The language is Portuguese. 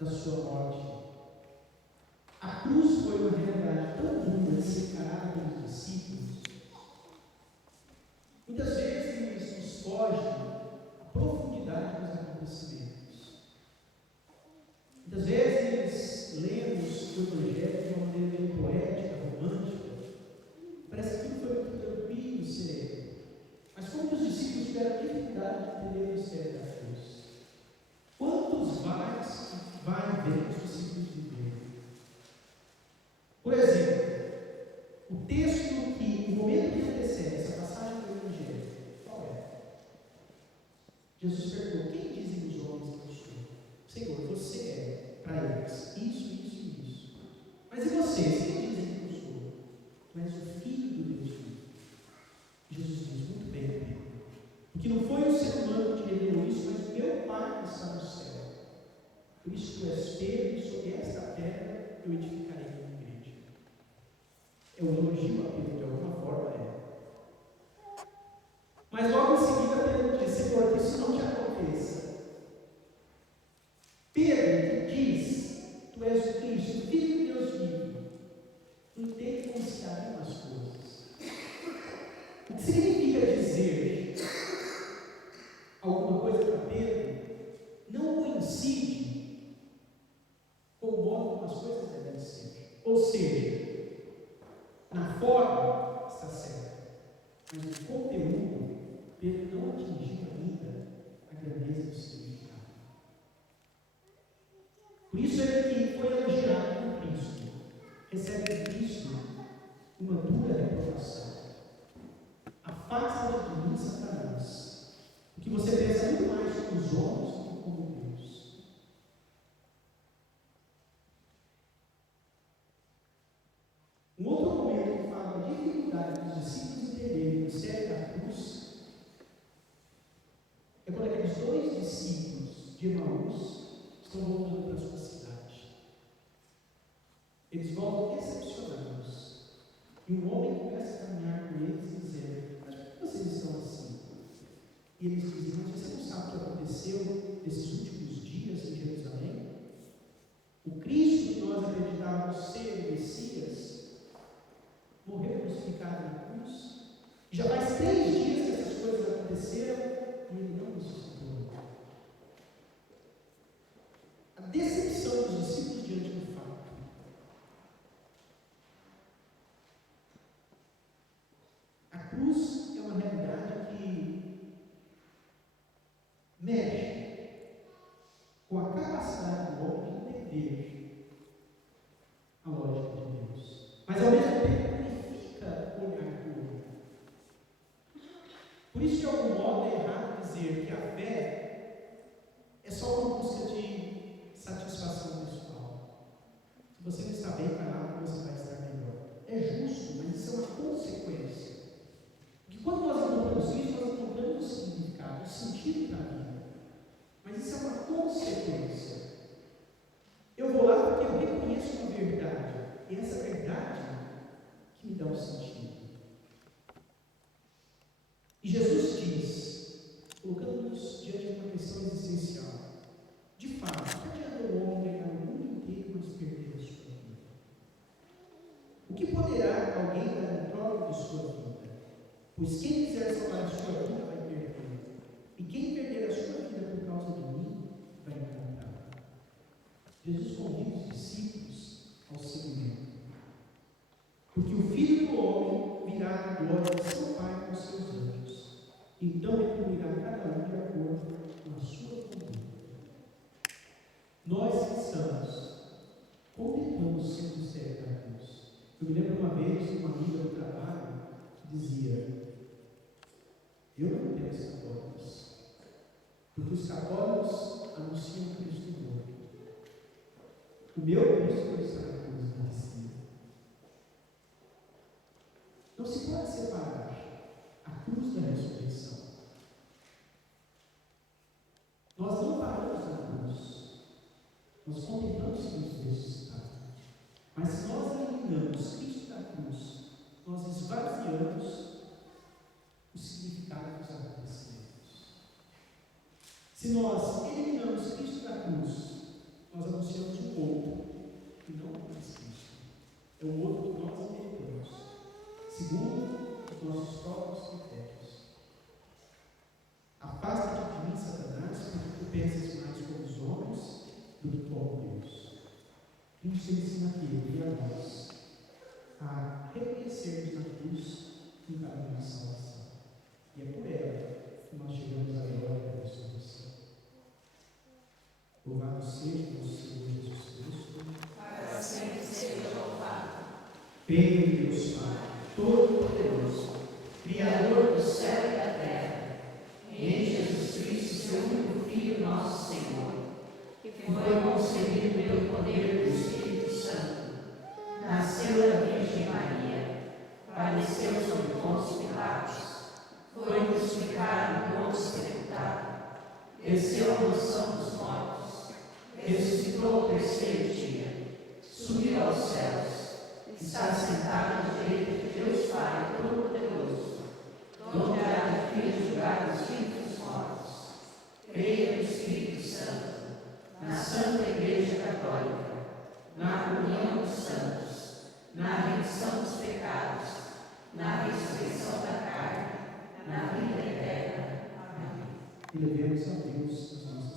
da sua morte. A cruz foi uma realidade tão dura de ser encarada pelos discípulos. Muitas vezes nos foge a profundidade dos acontecimentos. Muitas vezes lemos o Evangelho de uma maneira meio poética, romântica. Parece que tudo foi muito tranquilo, sereno. Mas como os discípulos tiveram dificuldade de entender o mistério da cruz? Quantos vais e vem os discípulos viveram? Por exemplo, o texto que, o momento que antecede essa passagem do Evangelho, qual é? Jesus perguntou: quem dizem os homens que eu sou? Senhor, você é para eles isso, isso e isso. Mas e vocês? Quem dizem que eu sou? Tu és o Filho do Deus vivo. Jesus diz: muito bem, Pedro. Porque não foi o ser humano que te revelou isso, mas meu Pai que está no céu. Por isso tu és Pedro, e sobre esta pedra eu edificarei a minha igreja. É um elogio a Pedro de alguma forma, é. Mas logo em seguida Pedro diz: Senhor, que isso não te aconteça. Pedro diz: tu és o Cristo, o Filho de Deus vivo. Entende como se alinham as coisas. O que significa dizer alguma coisa para Pedro não coincide com o modo como as coisas devem ser. Ou seja, na forma está certo, mas no conteúdo, Pedro não atingiu ainda a grandeza do significado. Por isso ele que foi elogiado por Cristo, recebe de Cristo uma dura reprovação. Afasta de mim, Satanás, porque você pensa muito mais sobre os homens do que como Deus. Um outro momento que fala da dificuldade dos discípulos entenderem o mistério da cruz é quando aqueles dois discípulos de Emaús estão voltando para a sua cidade. Eles voltam decepcionados. E um homem começa a caminhar com eles dizendo: mas por que vocês estão assim? E eles dizem: mas você não sabe o que aconteceu nesses últimos dias em Jerusalém? O Cristo que nós acreditávamos ser o Messias morreu crucificado na cruz. E já faz 3 dias que essas coisas aconteceram e ele não ressuscitou. A decepção dos discípulos diante do fato. A cruz é uma realidade que mexe com a capacidade do homem de entender a lógica de Deus, mas ao mesmo tempo purifica o olhar do homem. Por isso, de algum modo, é errado dizer que a fé é só uma busca de satisfação pessoal. Se você não está bem parado, você vai estar melhor. É justo, mas isso é uma consequência. Porque quando nós encontramos isso, nós encontramos o significado, o sentido da vida. Mas isso é uma consequência. Eu vou lá porque eu reconheço uma verdade. E essa verdade que me dá um sentido. E Jesus diz, colocando-nos diante de uma questão existencial: de fato, o que adianta o homem ganhar o mundo inteiro, mas perder a sua vida? O que poderá alguém dar em troca de sua vida? Pois quem quiser salvar a sua vida vai perder, e quem perder a sua vida por causa de mim vai encontrar. Jesus convida os discípulos ao seguimento. Porque o Filho do Homem virá na glória de seu Pai com seus anjos. Então retribuirá cada um de acordo com a sua conduta. Nós cristãos contemplamos sempre o mistério da cruz. Eu me lembro uma vez de uma amiga do trabalho que dizia: eu não tenho os católicos, porque os católicos anunciam Cristo morto. O meu Cristo está na cruz na descida. Não se pode separar a cruz da ressurreição. Nós não paramos na cruz, nós contemplamos Cristo ressuscitado. Mas se nós eliminamos Cristo da cruz, nós esvaziamos o significado dos acontecimentos. Se nós eliminamos Cristo da cruz, nós anunciamos um outro, que não é Cristo. É um outro que nós inventamos, segundo os nossos próprios critérios. Afasta-te de mim, Satanás, porque tu pensas mais como os homens do que como Deus. Cristo ensina aquele e a nós a reconhecermos na cruz um caminho de salvação. E é por ela que nós chegamos à glória da ressurreição. Louvado seja o Senhor Jesus Cristo. Para sempre seja louvado. Creio em Deus Pai, Todo-Poderoso, Criador do céu e da terra, e em Jesus Cristo, seu único Filho, nosso Senhor, que foi concebido pelo poder do Espírito Santo, nasceu da Virgem Maria, padeceu sob Pôncio Pilatos, foi crucificado, morto e sepultado, desceu à mansão dos mortos, ressuscitou ao terceiro dia, subiu aos céus, está sentado à direita de Deus Pai Todo-Poderoso, donde há de julgar os vivos e os mortos. Creio no Espírito Santo, na Santa Igreja Católica, na comunhão dos santos, na remissão dos pecados, na ressurreição da carne, na vida eterna. Amém. E levemos a Deus as nossas